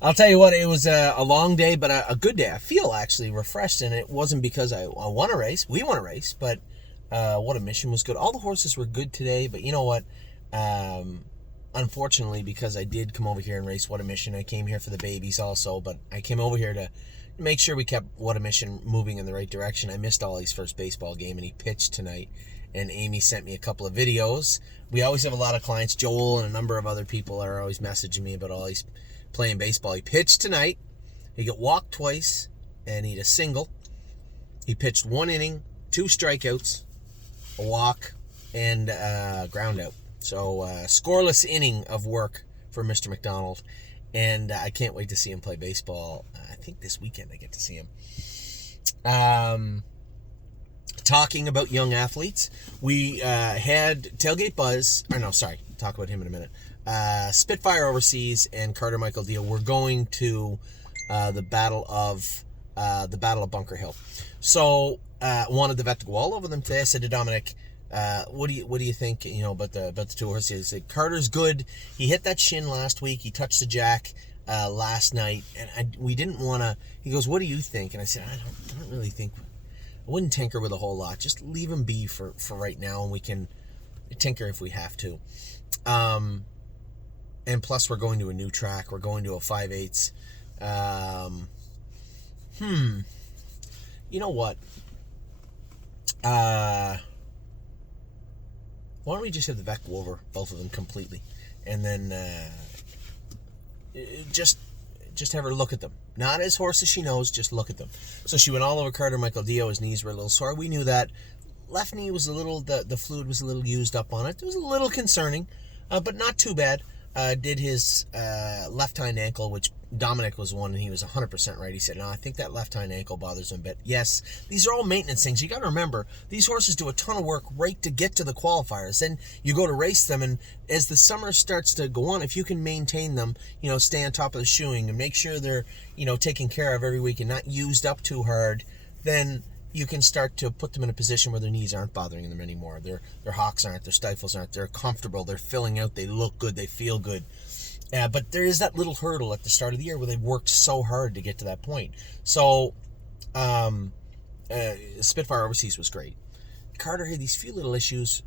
I'll tell you what, it was a long day, but a good day. I feel actually refreshed, and it wasn't because I won a race. We won a race, but What a Mission was good. All the horses were good today, but you know what? Um, Unfortunately, because I did come over here and race What a Mission, I came here for the babies also, but I came over here to make sure we kept What a Mission moving in the right direction. I missed Ollie's first baseball game, and he pitched tonight, and Amy sent me a couple of videos. We always have a lot of clients. Joel and a number of other people are always messaging me about Ollie's playing baseball. He pitched tonight. He got walked twice, and he had a single. He pitched 1 inning, 2 strikeouts, a walk, and a ground out. So scoreless inning of work for Mr. McDonald, and I can't wait to see him play baseball. I think this weekend I get to see him. Talking about young athletes, we had Tailgate Buzz. Talk about him in a minute. Spitfire Overseas and Carter Michael Deal. We're going to the Battle of Bunker Hill. So wanted to vet to go all over them today. I said to Dominic, what do you think? About the two horses. He said Carter's good. He hit that shin last week. He touched the jack last night, and we didn't want to. He goes, "What do you think?" And I said, I don't really think. I wouldn't tinker with a whole lot. Just leave him be for right now, and we can tinker if we have to. And plus, we're going to a new track. We're going to a 5/8. You know what? Why don't we just have the vet go over both of them completely, and then just have her look at them. Not as horses she knows, just look at them. So she went all over Carter Michael Dio. His knees were a little sore. We knew that. Left knee was a little, the fluid was a little used up on it. It was a little concerning, but not too bad. Did his left hind ankle, which Dominic was one, and he was 100% right. He said, no, I think that left hind ankle bothers him a bit. Yes, these are all maintenance things. You got to remember, these horses do a ton of work right to get to the qualifiers. Then you go to race them, and as the summer starts to go on, if you can maintain them, stay on top of the shoeing and make sure they're, taken care of every week and not used up too hard, then you can start to put them in a position where their knees aren't bothering them anymore. Their hocks aren't, their stifles aren't, they're comfortable, they're filling out, they look good, they feel good. But there is that little hurdle at the start of the year where they've worked so hard to get to that point. So, Spitfire Overseas was great. Carter had these few little issues.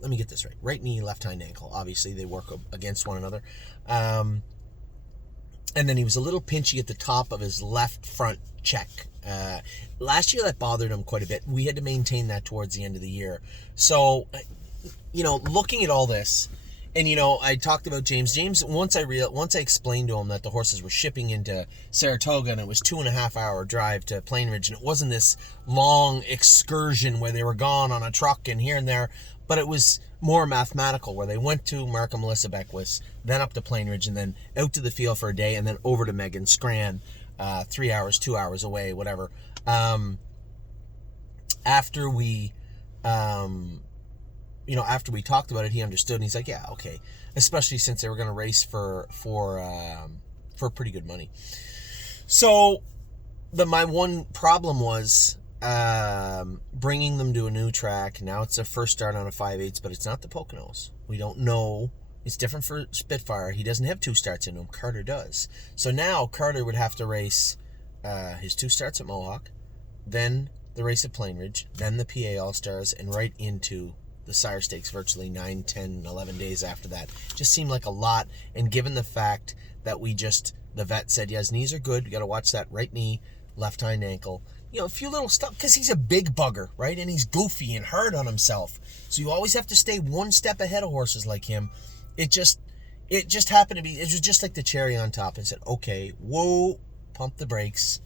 Let me get this right. Right knee, left hind ankle. Obviously, they work against one another. And then he was a little pinchy at the top of his left front check. Last year that bothered him quite a bit. We had to maintain that towards the end of the year. So, looking at all this, and I talked about James. Once I explained to him that the horses were shipping into Saratoga and it was 2.5 hour drive to Plainridge, and it wasn't this long excursion where they were gone on a truck and here and there, but it was more mathematical, where they went to Markham Melissa Beckwith, then up to Plainridge, and then out to the field for a day, and then over to Megan Scran, 3 hours, 2 hours away, whatever. After we talked about it, he understood, and he's like, yeah, okay. Especially since they were going to race for pretty good money. So, my one problem was bringing them to a new track. Now it's their first start on a 5/8, but it's not the Poconos. We don't know. It's different for Spitfire. He doesn't have 2 starts in him. Carter does. So now Carter would have to race his 2 starts at Mohawk, then the race at Plainridge, then the PA All-Stars, and right into the Sire Stakes virtually 9, 10, 11 days after that. Just seemed like a lot, and given the fact that the vet said, yeah, his knees are good, you got to watch that right knee, left hind ankle, a few little stuff, because he's a big bugger, right? And he's goofy and hard on himself. So you always have to stay one step ahead of horses like him. It just happened to be, it was just like the cherry on top. And said, okay, whoa, pump the brakes.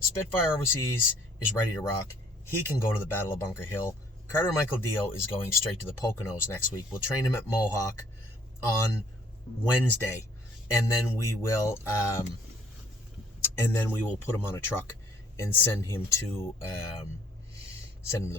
Spitfire Overseas is ready to rock. He can go to the Battle of Bunker Hill. Carter Michael Dio is going straight to the Poconos next week. We'll train him at Mohawk on Wednesday, and then we will put him on a truck and send him to the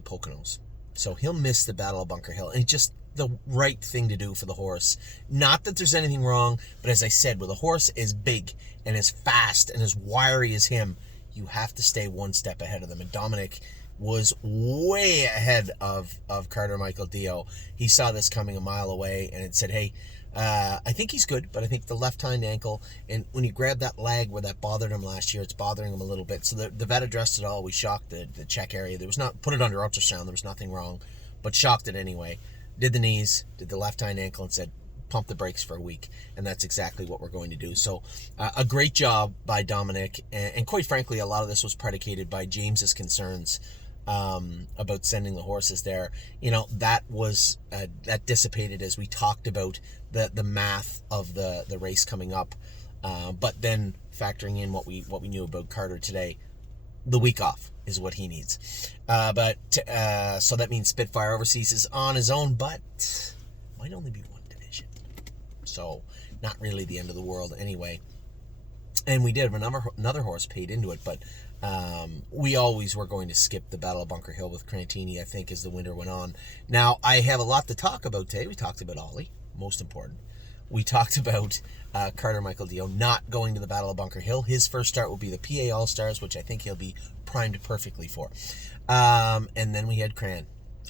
Poconos. So he'll miss the Battle of Bunker Hill, and it's just the right thing to do for the horse. Not that there's anything wrong, but as I said, with a horse as big and as fast and as wiry as him, you have to stay one step ahead of them. And Dominic was way ahead of Carter Michael Dio. He saw this coming a mile away and it said, hey, I think he's good, but I think the left hind ankle, and when you grab that leg where that bothered him last year, it's bothering him a little bit. So the vet addressed it all. We shocked the check area. There was not, put it under ultrasound. There was nothing wrong, but shocked it anyway. Did the knees, did the left hind ankle, and said, pump the brakes for a week. And that's exactly what we're going to do. So a great job by Dominic. And quite frankly, a lot of this was predicated by James's concerns about sending the horses there. That was that dissipated as we talked about the math of the race coming up, but then factoring in what we knew about Carter today, the week off is what he needs. So that means Spitfire Overseas is on his own, but might only be one division, so not really the end of the world anyway. And we did have another horse paid into it, but we always were going to skip the Battle of Bunker Hill with Crantini, I think, as the winter went on. Now, I have a lot to talk about today. We talked about Ollie, most important. We talked about Carter Michael Dio not going to the Battle of Bunker Hill. His first start will be the PA All-Stars, which I think he'll be primed perfectly for. And then we had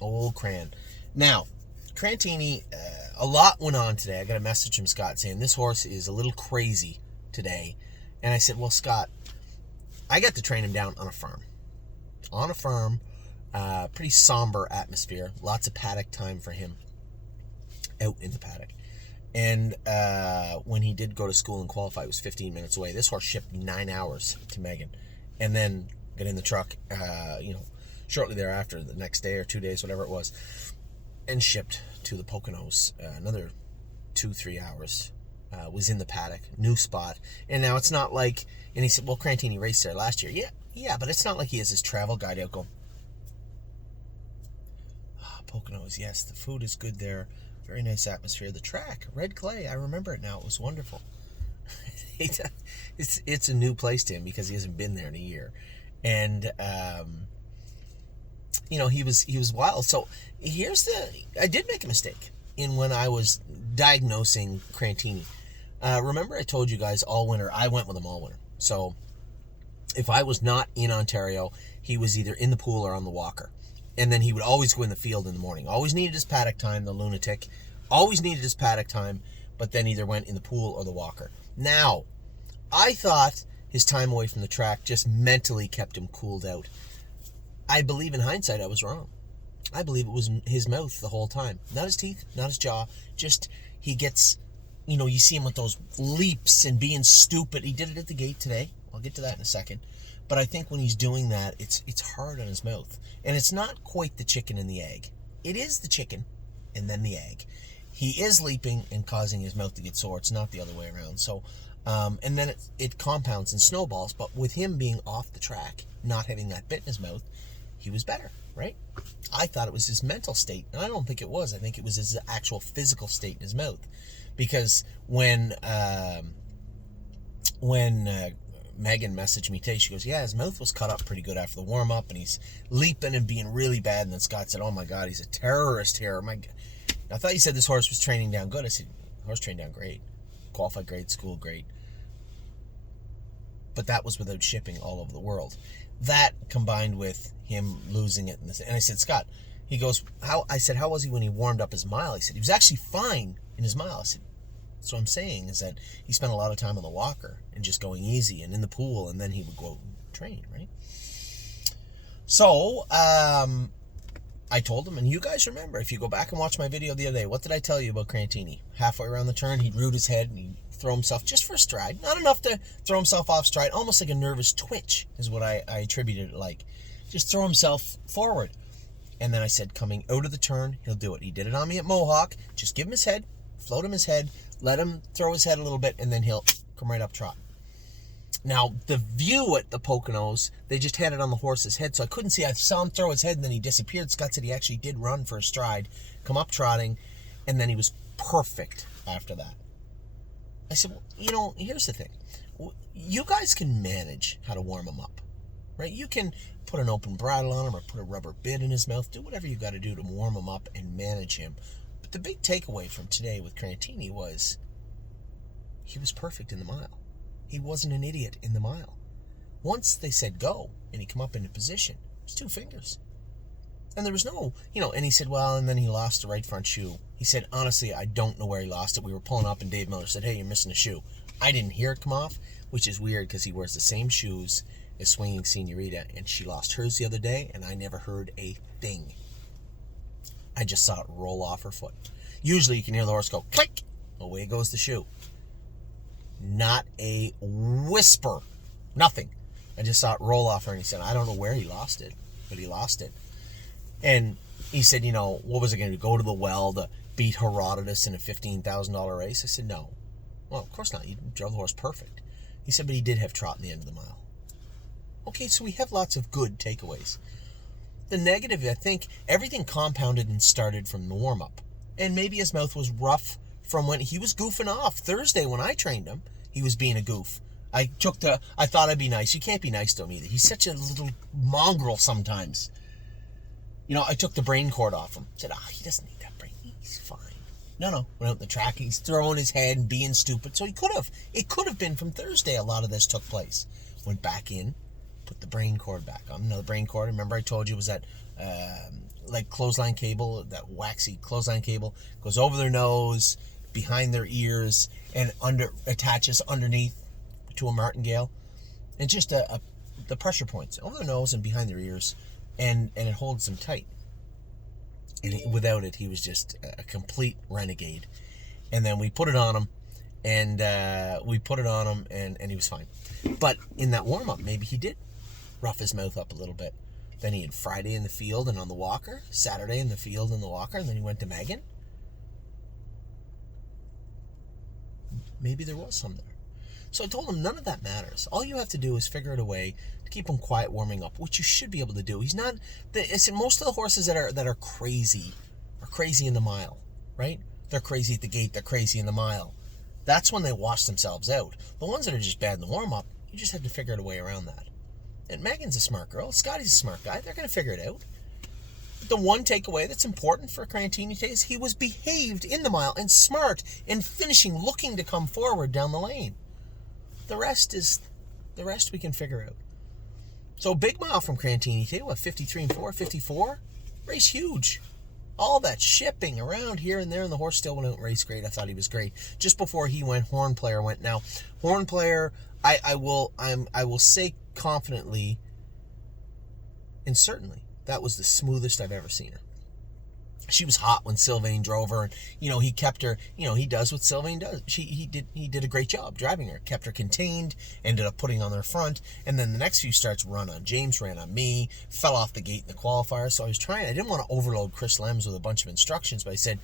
old Cran. Now, Crantini, a lot went on today. I got a message from Scott saying this horse is a little crazy today. And I said, well, Scott, I got to train him down on a farm. Pretty somber atmosphere. Lots of paddock time for him out in the paddock. And when he did go to school and qualify, it was 15 minutes away. This horse shipped 9 hours to Megan. And then got in the truck, shortly thereafter, the next day or 2 days, whatever it was, and shipped to the Poconos. Another 2-3 hours. Was in the paddock, new spot. And now it's not like, and he said, well, Crantini raced there last year. Yeah, but it's not like he has his travel guide out going, Poconos, yes, the food is good there. Very nice atmosphere. The track, red clay, I remember it now. It was wonderful. It's a new place to him because he hasn't been there in a year. And, he was wild. So I did make a mistake in when I was diagnosing Crantini. Remember I told you guys all winter, I went with him all winter. So if I was not in Ontario, he was either in the pool or on the walker. And then he would always go in the field in the morning. Always needed his paddock time, the lunatic. Always needed his paddock time, but then either went in the pool or the walker. Now, I thought his time away from the track just mentally kept him cooled out. I believe in hindsight I was wrong. I believe it was his mouth the whole time. Not his teeth, not his jaw. Just, he gets, you see him with those leaps and being stupid. He did it at the gate today. I'll get to that in a second. But I think when he's doing that, it's hard on his mouth. And it's not quite the chicken and the egg. It is the chicken and then the egg. He is leaping and causing his mouth to get sore. It's not the other way around. So, and then it compounds and snowballs. But with him being off the track, not having that bit in his mouth, he was better, right? I thought it was his mental state, and I don't think it was. I think it was his actual physical state in his mouth. Because when Megan messaged me today, she goes, yeah, his mouth was cut up pretty good after the warm-up, and he's leaping and being really bad. And then Scott said, oh my God, he's a terrorist here. I thought you said this horse was training down good. I said, horse trained down great. Qualified great, school great. But that was without shipping all over the world. That combined with him losing it. And I said, Scott, he goes, how was he when he warmed up his mile? He said, he was actually fine in his mile. I said, so I'm saying is that he spent a lot of time on the walker and just going easy and in the pool, and then he would go train, right? So, I told him, and you guys remember, if you go back and watch my video the other day, what did I tell you about Crantini? Halfway around the turn, he'd root his head and he'd throw himself just for a stride. Not enough to throw himself off stride, almost like a nervous twitch is what I attributed it like. Just throw himself forward. And then I said, coming out of the turn, he'll do it. He did it on me at Mohawk. Just give him his head, float him his head, let him throw his head a little bit, and then he'll come right up trot. Now, the view at the Poconos, they just had it on the horse's head, so I couldn't see. I saw him throw his head, and then he disappeared. Scott said he actually did run for a stride, come up trotting, and then he was perfect after that. I said, well, here's the thing. You guys can manage how to warm him up, right? You can put an open bridle on him or put a rubber bit in his mouth. Do whatever you got to do to warm him up and manage him. But the big takeaway from today with Crantini was he was perfect in the mile. He wasn't an idiot in the mile. Once they said go, and he come up into position, it was 2 fingers. And there was no, and he said, well, and then he lost the right front shoe. He said, honestly, I don't know where he lost it. We were pulling up and Dave Miller said, hey, you're missing a shoe. I didn't hear it come off, which is weird because he wears the same shoes as Swinging Senorita, and she lost hers the other day, and I never heard a thing. I just saw it roll off her foot. Usually you can hear the horse go, click, away goes the shoe. Not a whisper. Nothing. I just saw it roll off her, and he said, I don't know where he lost it, but he lost it. And he said, what was it going to do? Go to the well to beat Herodotus in a $15,000 race? I said, no. Well, of course not. He drove the horse perfect. He said, but he did have trot in the end of the mile. Okay, so we have lots of good takeaways. The negative, I think, everything compounded and started from the warm-up. And maybe his mouth was rough from when he was goofing off. Thursday when I trained him, he was being a goof. I thought I'd be nice. You can't be nice to him either. He's such a little mongrel sometimes. I took the brain cord off him. Said, he doesn't need that brain. He's fine. No. Went out in the track. He's throwing his head and being stupid. So he could have. It could have been from Thursday a lot of this took place. Went back in, put the brain cord back on. The brain cord, remember I told you, was that clothesline cable, that waxy clothesline cable, goes over their nose, behind their ears, and attaches underneath to a martingale. And just the pressure points over their nose and behind their ears. And it holds him tight. And without it, he was just a complete renegade. And then we put it on him, and he was fine. But in that warm-up, maybe he did rough his mouth up a little bit. Then he had Friday in the field and on the walker, Saturday in the field and the walker, and then he went to Megan. Maybe there was some there. So I told him none of that matters. All you have to do is figure out a way to keep him quiet warming up, which you should be able to do. He's not. Most of the horses that are crazy in the mile, right? They're crazy at the gate. They're crazy in the mile. That's when they wash themselves out. The ones that are just bad in the warm up, you just have to figure out a way around that. And Megan's a smart girl. Scotty's a smart guy. They're going to figure it out. The one takeaway that's important for Crantini today is he was behaved in the mile and smart and finishing, looking to come forward down the lane. The rest we can figure out. So big mile from Crantini today, 53 and 4, 54? Race huge. All that shipping around here and there, and the horse still went out and raced great. I thought he was great. Just before he went, Horn Player went. Now, Horn Player, I will say confidently and certainly that was the smoothest I've ever seen her. She was hot when Sylvain drove her, and he kept her. He does what Sylvain does. He did a great job driving her. Kept her contained. Ended up putting on their front, and then the next few starts run on James, ran on me, fell off the gate in the qualifier. So I didn't want to overload Chris Lems with a bunch of instructions, but I said,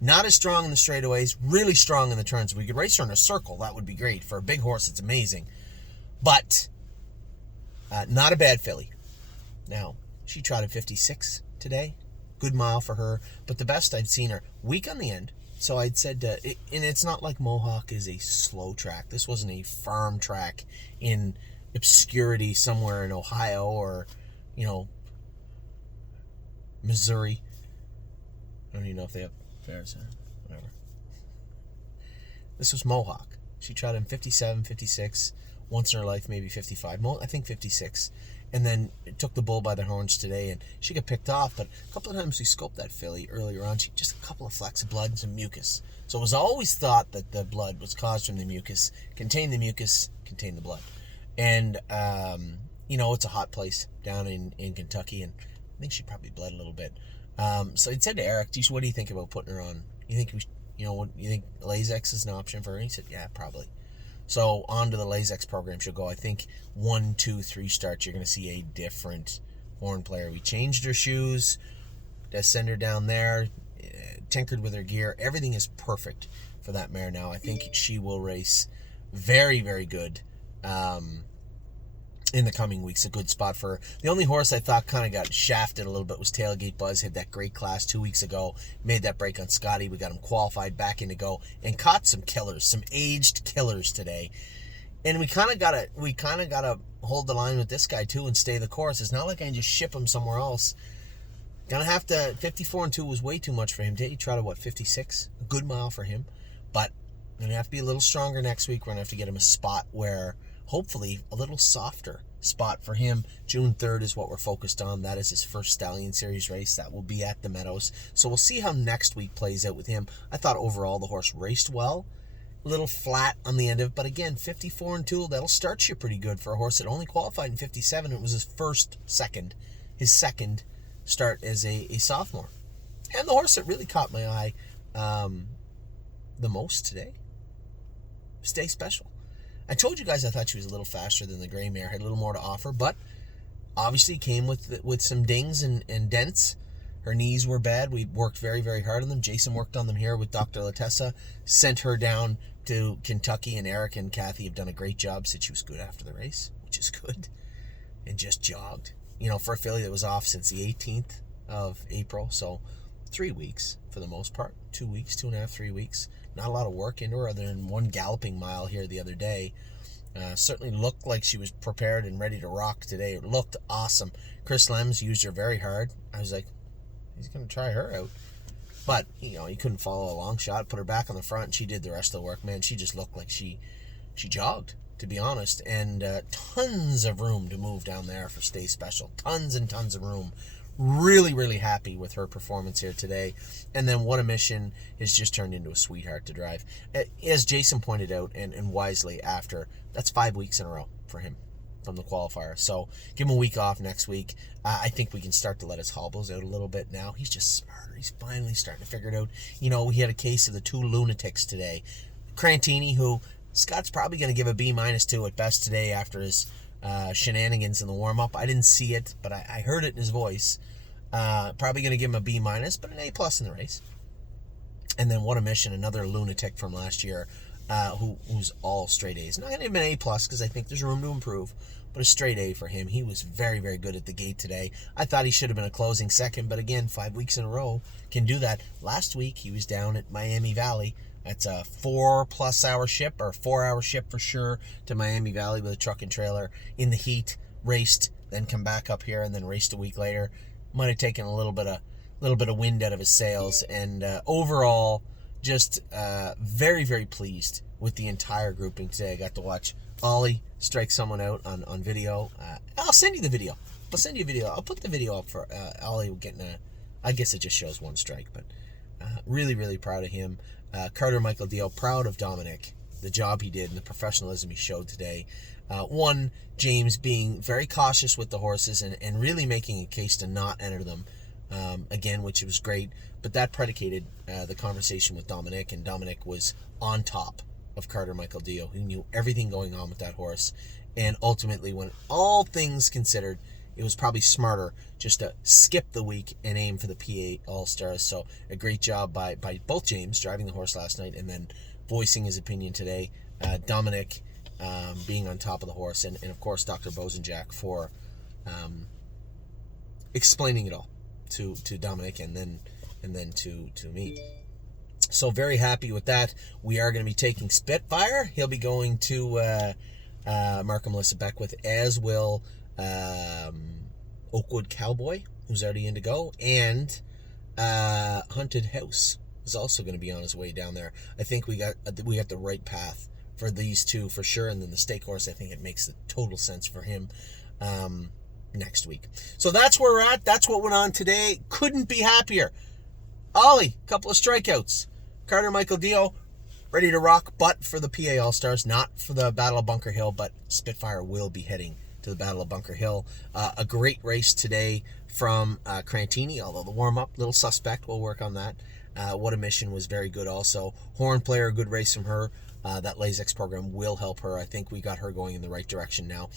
not as strong in the straightaways, really strong in the turns. If we could race her in a circle, that would be great. For a big horse, it's amazing, but not a bad filly. Now she trotted 56 today. Good mile for her, but the best I'd seen her, weak on the end. So I'd said, and it's not like Mohawk is a slow track. This wasn't a firm track in obscurity somewhere in Ohio or, Missouri. I don't even know if they have fairs, whatever. This was Mohawk. She trotted in 57, 56, once in her life, maybe 55. I think 56. And then it took the bull by the horns today, and she got picked off. But a couple of times we scoped that filly earlier on. She just a couple of flecks of blood and some mucus. So it was always thought that the blood was caused from the mucus. Contain the mucus, contain the blood. And, it's a hot place down in Kentucky, and I think she probably bled a little bit. So I said to Eric, what do you think about putting her on? You think you think Lasix is an option for her? He said, yeah, probably. So on to the Lasix program she'll go. I think 1, 2, 3 starts, you're going to see a different Horn Player. We changed her shoes to send her down there, tinkered with her gear. Everything is perfect for that mare now. I think she will race very, very good in the coming weeks. A good spot for her. The only horse I thought kind of got shafted a little bit was Tailgate Buzz. Had that great class 2 weeks ago. Made that break on Scotty. We got him qualified back in to go and caught some killers, some aged killers today. And we kind of gotta hold the line with this guy too and stay the course. It's not like I can just ship him somewhere else. Gonna have to. 54 and 2 was way too much for him. He tried 56? A good mile for him, but gonna have to be a little stronger next week. We're gonna have to get him a spot where hopefully a little softer spot for him. June 3rd is what we're focused on. That is his first Stallion Series race. That will be at the Meadows. So we'll see how next week plays out with him. I thought overall the horse raced well. A little flat on the end of it, but again, 54 and 2, that'll start you pretty good for a horse that only qualified in 57. It was his second start as a sophomore. And the horse that really caught my eye the most today, Stay Special. I told you guys I thought she was a little faster than the Gray Mare, had a little more to offer, but obviously came with some dings and dents. Her knees were bad. We worked very, very hard on them. Jason worked on them here with Dr. Latessa, sent her down to Kentucky, and Eric and Kathy have done a great job. Said she was good after the race, which is good, and just jogged. You know, for a filly that was off since the 18th of April, so 3 weeks for the most part. 2 weeks, 2.5, 3 weeks. Not a lot of work into her other than one galloping mile here the other day. Certainly looked like she was prepared and ready to rock today. It looked awesome. Chris Lems used her very hard. I was like, he's going to try her out. But, you know, he couldn't follow a long shot. Put her back on the front, and she did the rest of the work. Man, she just looked like she jogged, to be honest. And tons of room to move down there for Stay Special. Tons and tons of room. Really, really happy with her performance here today. And then What a Mission has just turned into a sweetheart to drive. As Jason pointed out, and wisely after, that's 5 weeks in a row for him from the qualifier. So give him a week off next week. I think we can start to let his hobbles out a little bit now. He's just smarter. He's finally starting to figure it out. You know, we had a case of the two lunatics today. Crantini, who Scott's probably going to give a B- to at best today after his shenanigans in the warm-up. I didn't see it, but I heard it in his voice. Probably going to give him a B-, but an A+ in the race. And then What a Mission, another lunatic from last year, who's all straight A's. Not going to give him an A+ because I think there's room to improve, but a straight A for him. He was very, very good at the gate today. I thought he should have been a closing second, but again, 5 weeks in a row can do that. Last week, he was down at Miami Valley. That's a 4+ hour ship, or 4-hour ship for sure, to Miami Valley with a truck and trailer in the heat, raced, then come back up here, and then raced a week later. Might have taken a little bit of wind out of his sails, and overall, just very, very pleased with the entire grouping today. I got to watch Ollie strike someone out on video. I'll send you the video. I'll put the video up for Ollie getting I guess it just shows one strike, but really, really proud of him. Carter Michael Dio, proud of Dominic, the job he did and the professionalism he showed today. James being very cautious with the horses and really making a case to not enter them again, which was great. But that predicated the conversation with Dominic, and Dominic was on top of Carter Michael Dio. He knew everything going on with that horse. And ultimately, when all things considered, it was probably smarter just to skip the week and aim for the PA All-Stars. So a great job by both James driving the horse last night and then voicing his opinion today. Dominic being on top of the horse, and of course Dr. Bozenjack for explaining it all to Dominic and then to me. So very happy with that. We are going to be taking Spitfire. He'll be going to Mark and Melissa Beckwith, as will Oakwood Cowboy, who's already in to go, and Hunted House is also going to be on his way down there. I think we got the right path for these two for sure, and then the stake horse, I think it makes the total sense for him next week. So that's where we're at. That's what went on today. Couldn't be happier. Ollie, couple of strikeouts. Carter Michael Dio, ready to rock, but for the PA All-Stars, not for the Battle of Bunker Hill, but Spitfire will be heading to the Battle of Bunker Hill. A great race today from Crantini, although the warm-up, little suspect, we'll work on that. What a Mission was very good also. Horn Player, good race from her. That LASIX program will help her. I think we got her going in the right direction now.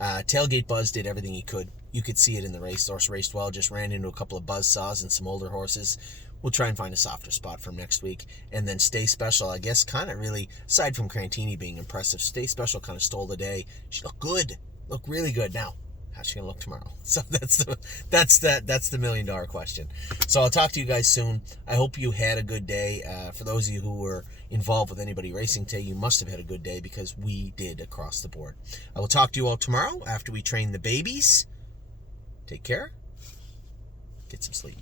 Tailgate Buzz did everything he could. You could see it in the race. The horse raced well, just ran into a couple of buzz saws and some older horses. We'll try and find a softer spot for next week. And then Stay Special, I guess, kind of really, aside from Crantini being impressive, Stay Special kind of stole the day. She looked good. Looked really good. Now, how's she going to look tomorrow? So that's the $1 million question. So I'll talk to you guys soon. I hope you had a good day. For those of you who were involved with anybody racing today, you must have had a good day, because we did across the board. I will talk to you all tomorrow after we train the babies. Take care. Get some sleep.